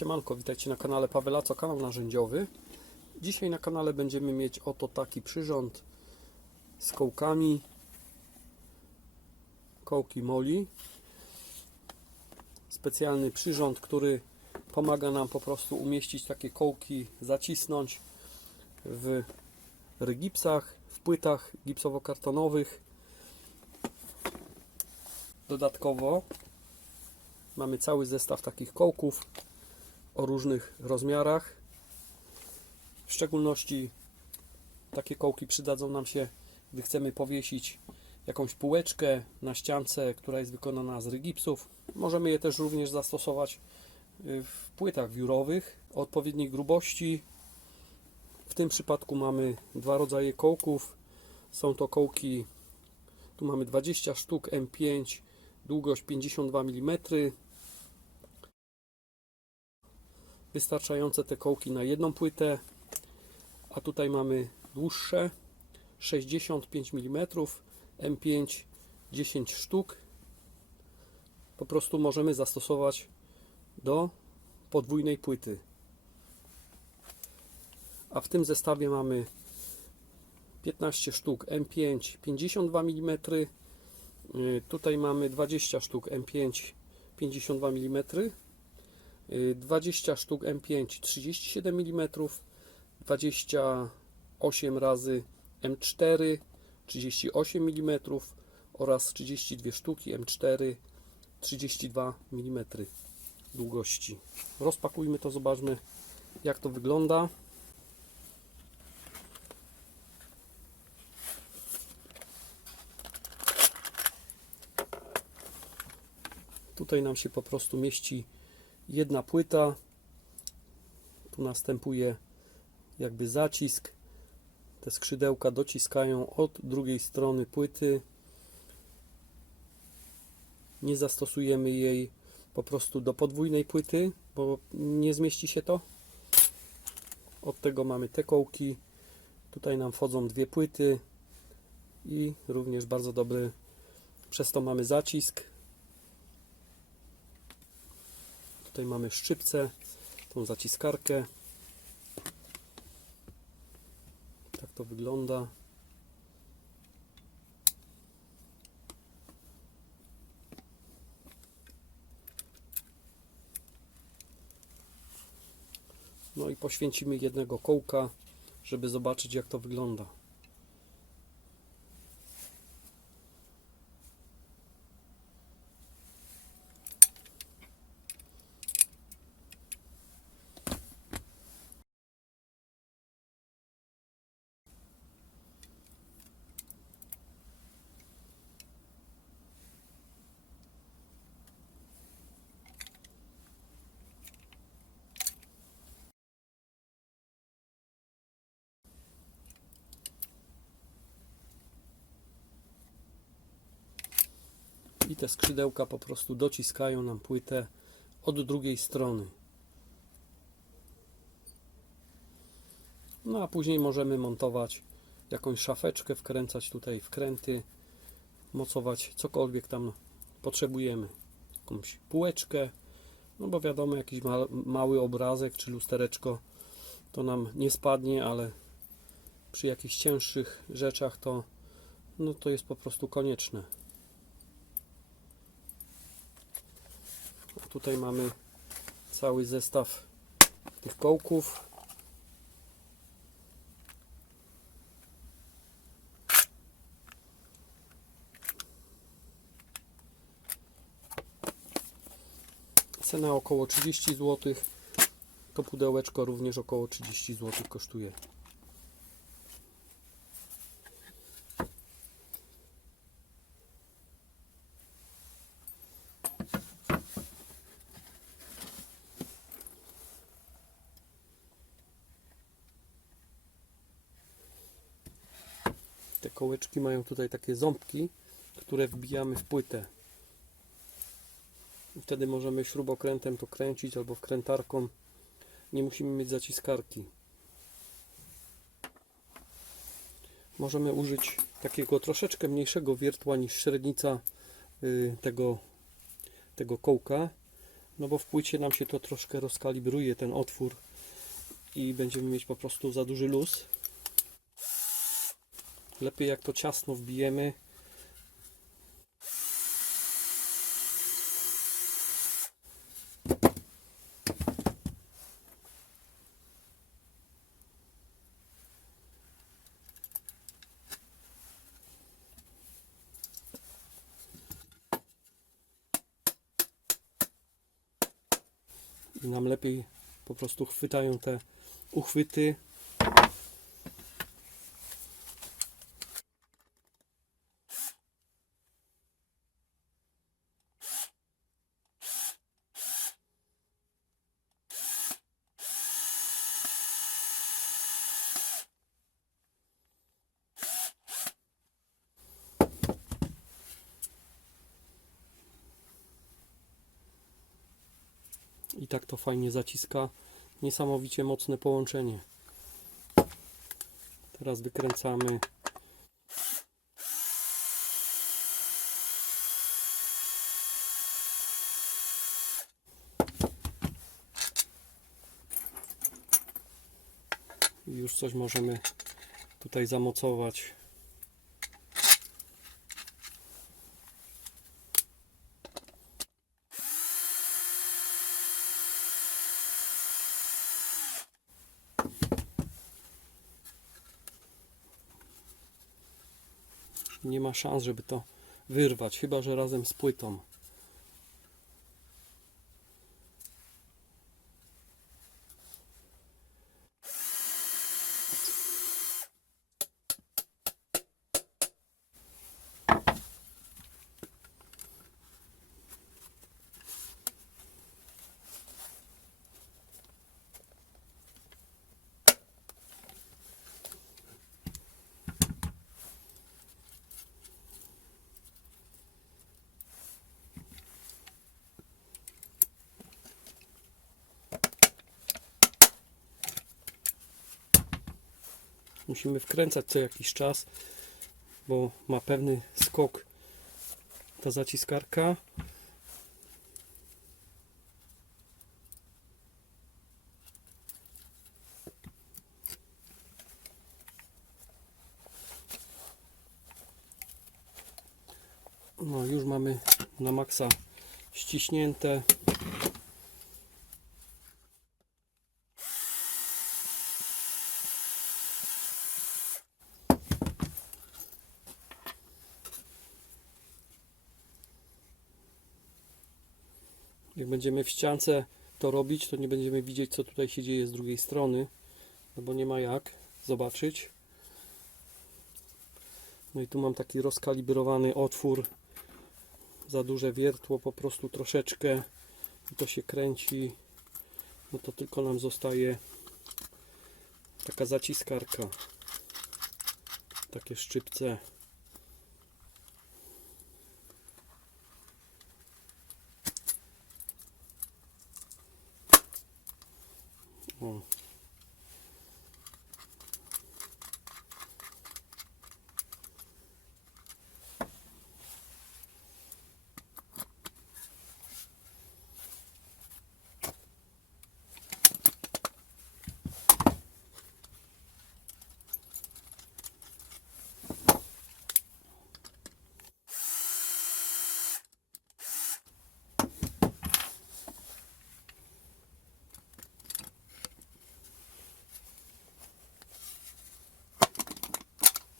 Siemanko, witajcie na kanale Pawelaco, kanał narzędziowy. Dzisiaj na kanale będziemy mieć oto taki przyrząd z kołkami, kołki Moli. Specjalny przyrząd, który pomaga nam po prostu umieścić takie kołki, zacisnąć w rygipsach, w płytach gipsowo-kartonowych. Dodatkowo mamy cały zestaw takich kołków o różnych rozmiarach. W szczególności takie kołki przydadzą nam się, gdy chcemy powiesić jakąś półeczkę na ściance, która jest wykonana z rygipsów. Możemy je też również zastosować w płytach wiórowych o odpowiedniej grubości. W tym przypadku mamy dwa rodzaje kołków. Są to kołki, tu mamy 20 sztuk M5, długość 52 mm. Wystarczające te kołki na jedną płytę, a tutaj mamy dłuższe 65 mm, M5 10 sztuk. Po prostu możemy zastosować do podwójnej płyty. A w tym zestawie mamy 15 sztuk M5 52 mm, tutaj mamy 20 sztuk M5 52 mm, 20 sztuk M5 37 mm, 28 razy M4 38 mm oraz 32 sztuki M4 32 mm długości. Rozpakujmy to, zobaczmy jak to wygląda. Tutaj nam się po prostu mieści jedna płyta, tu następuje jakby zacisk, te skrzydełka dociskają od drugiej strony płyty, nie zastosujemy jej po prostu do podwójnej płyty, bo nie zmieści się to. Od tego mamy te kołki, tutaj nam wchodzą dwie płyty i również bardzo dobry, przez to mamy zacisk. Tutaj mamy szczypcę, tą zaciskarkę. Tak to wygląda. No i poświęcimy jednego kołka, żeby zobaczyć jak to wygląda. I te skrzydełka po prostu dociskają nam płytę od drugiej strony. No a później możemy montować jakąś szafeczkę, wkręcać tutaj wkręty, mocować cokolwiek tam potrzebujemy. Jakąś półeczkę, no bo wiadomo, jakiś mały obrazek czy lustereczko to nam nie spadnie, ale przy jakichś cięższych rzeczach to, no to jest po prostu konieczne. A tutaj mamy cały zestaw tych kołków. Cena około 30 zł. To pudełeczko również około 30 zł kosztuje. Te kołeczki mają tutaj takie ząbki, które wbijamy w płytę. I wtedy możemy śrubokrętem to kręcić albo wkrętarką. Nie musimy mieć zaciskarki. Możemy użyć takiego troszeczkę mniejszego wiertła niż średnica tego kołka. no bo w płycie nam się to troszkę rozkalibruje, ten otwór, i będziemy mieć po prostu za duży luz. Lepiej jak to ciasno wbijemy. I nam lepiej po prostu chwytają te uchwyty. I tak to fajnie zaciska. Niesamowicie mocne połączenie. Teraz wykręcamy. I już coś możemy tutaj zamocować. Nie ma szans, żeby to wyrwać, chyba że razem z płytą. Musimy wkręcać co jakiś czas, bo ma pewny skok ta zaciskarka. No już mamy na maksa ściśnięte. Jak będziemy w ściance to robić, to nie będziemy widzieć, co tutaj się dzieje z drugiej strony, no bo nie ma jak zobaczyć. No i tu mam taki rozkalibrowany otwór, za duże wiertło, po prostu troszeczkę i to się kręci. No to tylko nam zostaje taka zaciskarka, takie szczypce. O.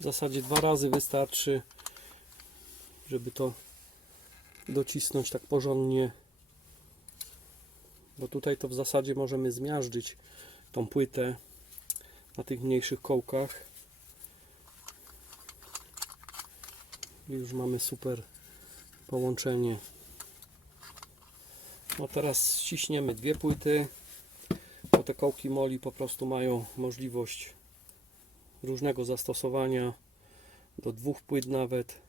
W zasadzie 2 razy wystarczy, żeby to docisnąć tak porządnie, bo tutaj to w zasadzie możemy zmiażdżyć tą płytę na tych mniejszych kołkach. I już mamy super połączenie. No teraz ściśniemy 2 płyty, bo te kołki moli po prostu mają możliwość różnego zastosowania, do 2 płyt nawet.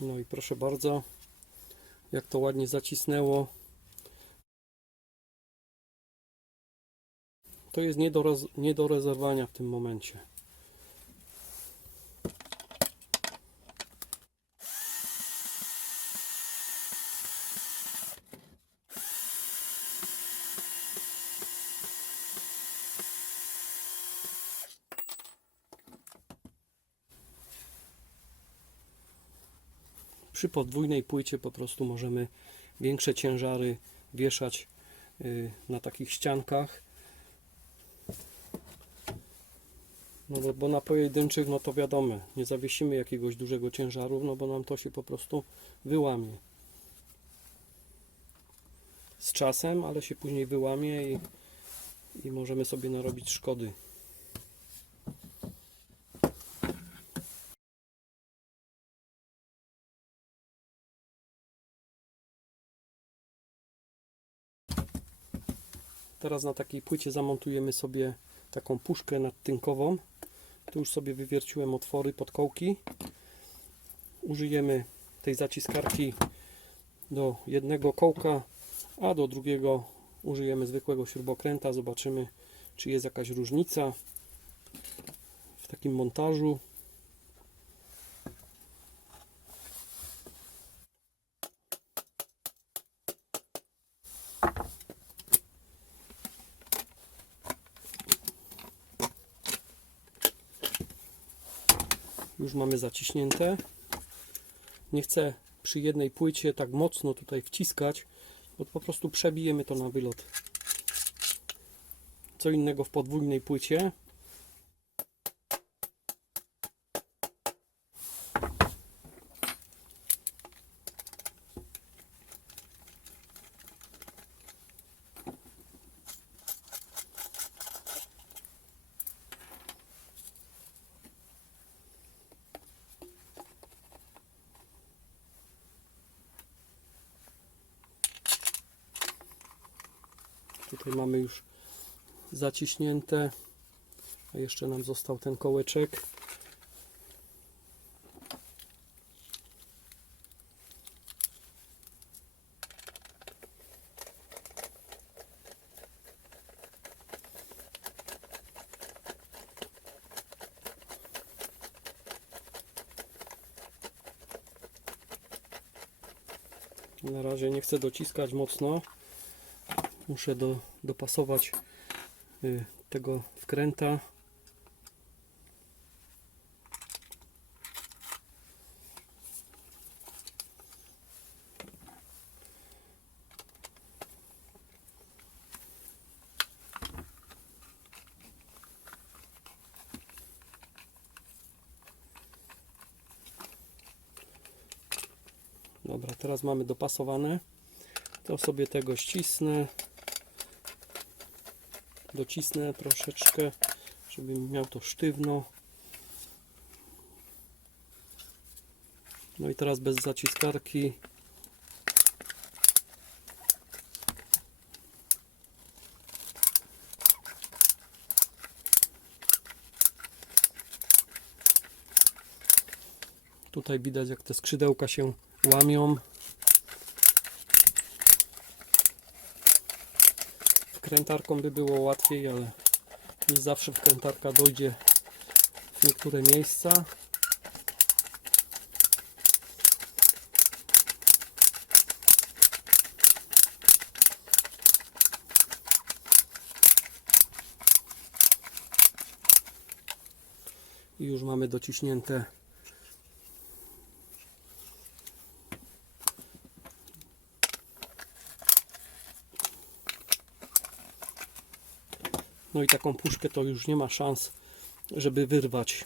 No i proszę bardzo, jak to ładnie zacisnęło. To jest nie do rozerwania w tym momencie. Przy podwójnej płycie po prostu możemy większe ciężary wieszać na takich ściankach. No bo na pojedynczych, no to wiadomo, nie zawiesimy jakiegoś dużego ciężaru, no bo nam to się po prostu wyłamie. Z czasem, ale się później wyłamie i możemy sobie narobić szkody. Teraz na takiej płycie zamontujemy sobie taką puszkę nadtynkową. Tu już sobie wywierciłem otwory pod kołki. Użyjemy tej zaciskarki do jednego kołka, a do drugiego użyjemy zwykłego śrubokręta. Zobaczymy, czy jest jakaś różnica w takim montażu. Już mamy zaciśnięte. Nie chcę przy jednej płycie tak mocno tutaj wciskać, bo po prostu przebijemy to na wylot. Co innego w podwójnej płycie. Tutaj mamy już zaciśnięte, a jeszcze nam został ten kołeczek. Na razie nie chcę dociskać mocno. Muszę dopasować tego wkręta. Dobra, teraz mamy dopasowane. To sobie tego ścisnę. Docisnę troszeczkę, żeby miał to sztywno. No i teraz bez zaciskarki. Tutaj widać, jak te skrzydełka się łamią. Wkrętarką by było łatwiej, ale nie zawsze wkrętarka dojdzie w niektóre miejsca. I już mamy dociśnięte no i taką puszkę to już nie ma szans, żeby wyrwać,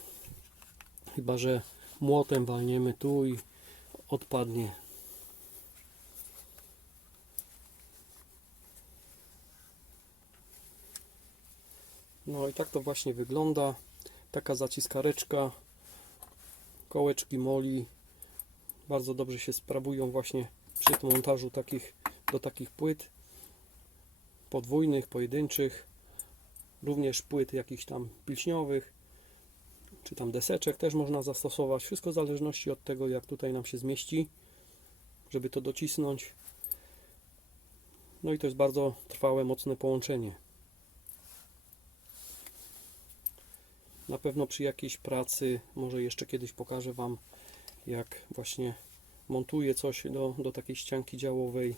chyba że młotem walniemy tu i odpadnie. No i tak to właśnie wygląda. Taka zaciskareczka, kołeczki Moli bardzo dobrze się sprawują właśnie przy montażu do takich płyt podwójnych, pojedynczych, również płyt jakichś tam pilśniowych. czy tam deseczek też można zastosować. Wszystko w zależności od tego, jak tutaj nam się zmieści, żeby to docisnąć. No i to jest bardzo trwałe, mocne połączenie. Na pewno przy jakiejś pracy, może jeszcze kiedyś pokażę Wam, jak właśnie montuję coś do takiej ścianki działowej.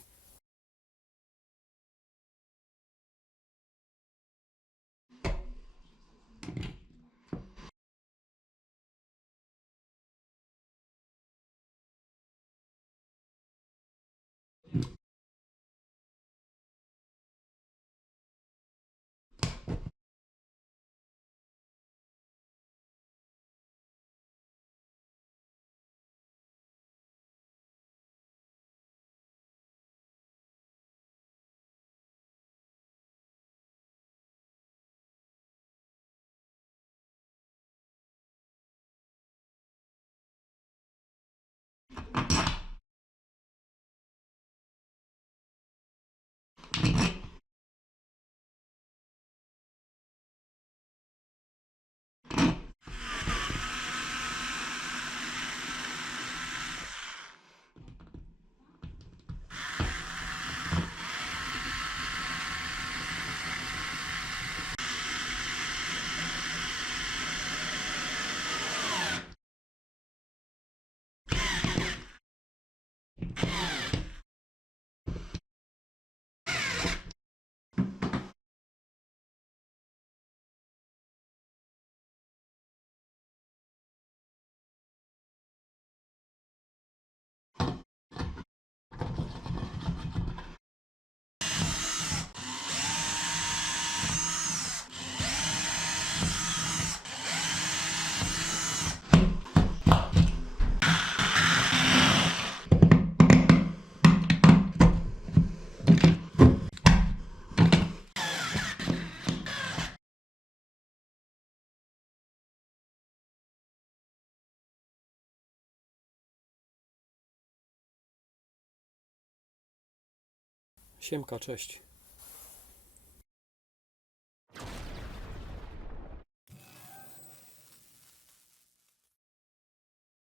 Siemka, cześć.